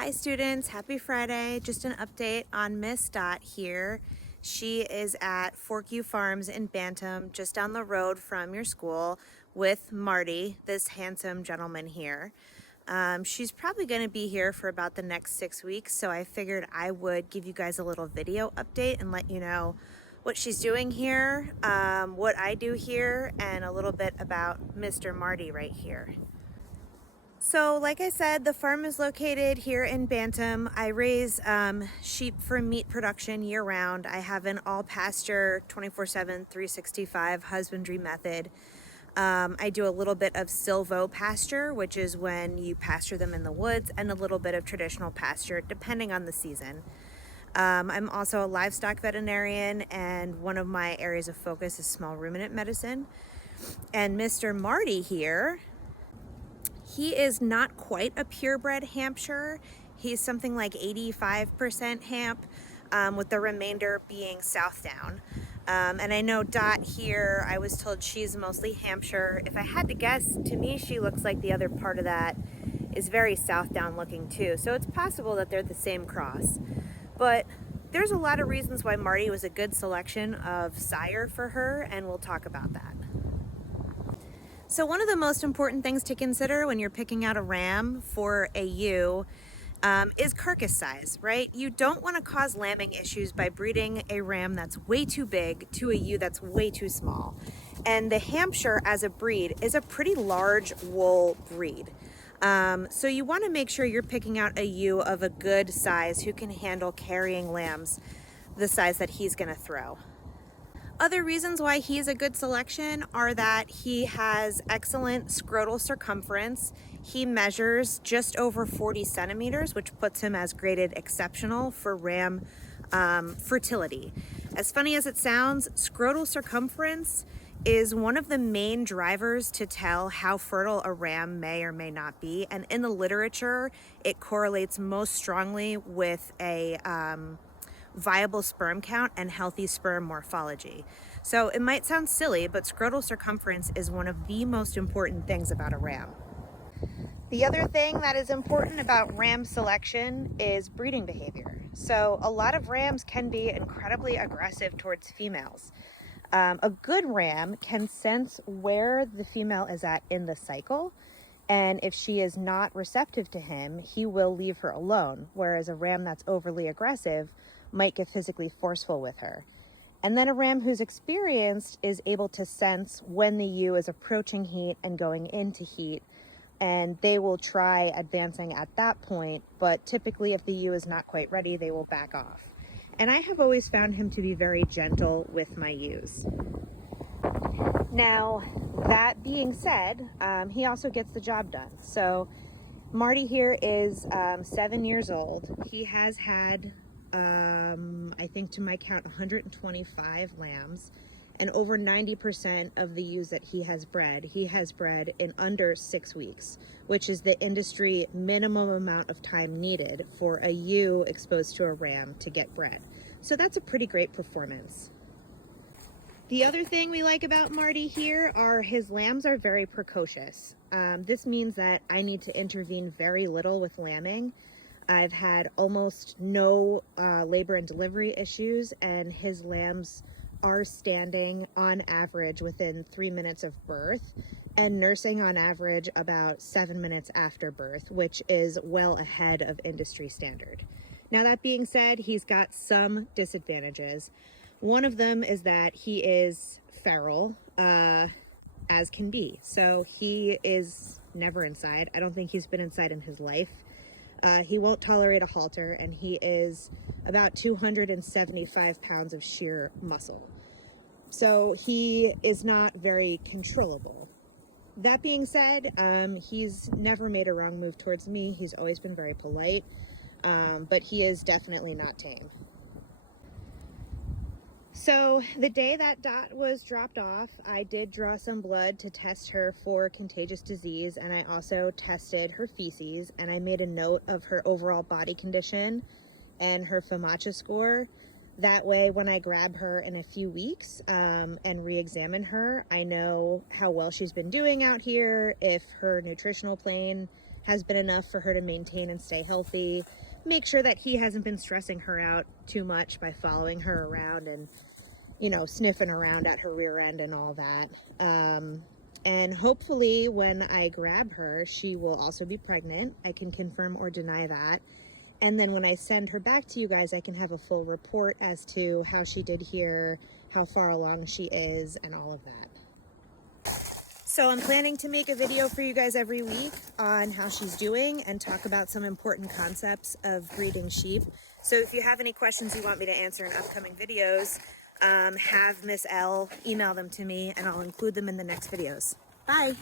Hi students, happy Friday. Just an update on Miss Dot here. She is at Forkyou Farms in Bantam, just down the road from your school with Marty, this handsome gentleman here. She's probably going to be here for about the next 6 weeks, so I figured I would give you guys a little video update and let you know what she's doing here, what I do here, and a little bit about Mr. Marty right here. So like I said, the farm is located here in Bantam. I raise sheep for meat production year round. I have an all pasture 24/7 365 husbandry method. I do a little bit of silvo pasture, which is when you pasture them in the woods, and a little bit of traditional pasture depending on the season. I'm also a livestock veterinarian, and one of my areas of focus is small ruminant medicine. And Mr. Marty here, he is not quite a purebred Hampshire. He's something like 85% Hamp, with the remainder being Southdown. And I know Dot here, I was told she's mostly Hampshire. If I had to guess, to me she looks like the other part of that is very Southdown looking too. So it's possible that they're the same cross. But there's a lot of reasons why Marty was a good selection of sire for her, and we'll talk about that. So one of the most important things to consider when you're picking out a ram for a ewe is carcass size, right? You don't want to cause lambing issues by breeding a ram that's way too big to a ewe that's way too small. And the Hampshire as a breed is a pretty large wool breed. So you want to make sure you're picking out a ewe of a good size who can handle carrying lambs the size that he's going to throw. Other reasons why he's a good selection are that he has excellent scrotal circumference. He measures just over 40 centimeters, which puts him as graded exceptional for ram fertility. As funny as it sounds, scrotal circumference is one of the main drivers to tell how fertile a ram may or may not be. And in the literature, it correlates most strongly with a viable sperm count and healthy sperm morphology. So it might sound silly, but scrotal circumference is one of the most important things about a ram. The other thing that is important about ram selection is breeding behavior. So a lot of rams can be incredibly aggressive towards females. A good ram can sense where the female is at in the cycle, and if she is not receptive to him, he will leave her alone, whereas a ram that's overly aggressive might get physically forceful with her. And then a ram who's experienced is able to sense when the ewe is approaching heat and going into heat, and they will try advancing at that point, but typically if the ewe is not quite ready, they will back off. And I have always found him to be very gentle with my ewes. Now, that being said, he also gets the job done. So Marty here is 7 years old. He has had, I think to my count, 125 lambs, and over 90% of the ewes that he has bred in under 6 weeks, which is the industry minimum amount of time needed for a ewe exposed to a ram to get bred. So that's a pretty great performance. The other thing we like about Marty here are his lambs are very precocious. This means that I need to intervene very little with lambing. I've had almost no labor and delivery issues, and his lambs are standing on average within 3 minutes of birth and nursing on average about 7 minutes after birth, which is well ahead of industry standard. Now, that being said, he's got some disadvantages. One of them is that he is feral, as can be. So he is never inside. I don't think he's been inside in his life. He won't tolerate a halter, and he is about 275 pounds of sheer muscle. So he is not very controllable. That being said, he's never made a wrong move towards me. He's always been very polite, but he is definitely not tame. So the day that Dot was dropped off, I did draw some blood to test her for contagious disease, and I also tested her feces, and I made a note of her overall body condition and her FAMACHA score. That way, when I grab her in a few weeks and re-examine her, I know how well she's been doing out here, if her nutritional plan has been enough for her to maintain and stay healthy. Make sure that he hasn't been stressing her out too much by following her around and, you know, sniffing around at her rear end and all that. And hopefully when I grab her, she will also be pregnant. I can confirm or deny that. And then when I send her back to you guys, I can have a full report as to how she did here, how far along she is, and all of that. So I'm planning to make a video for you guys every week on how she's doing and talk about some important concepts of breeding sheep. So if you have any questions you want me to answer in upcoming videos, have Miss L email them to me and I'll include them in the next videos. Bye.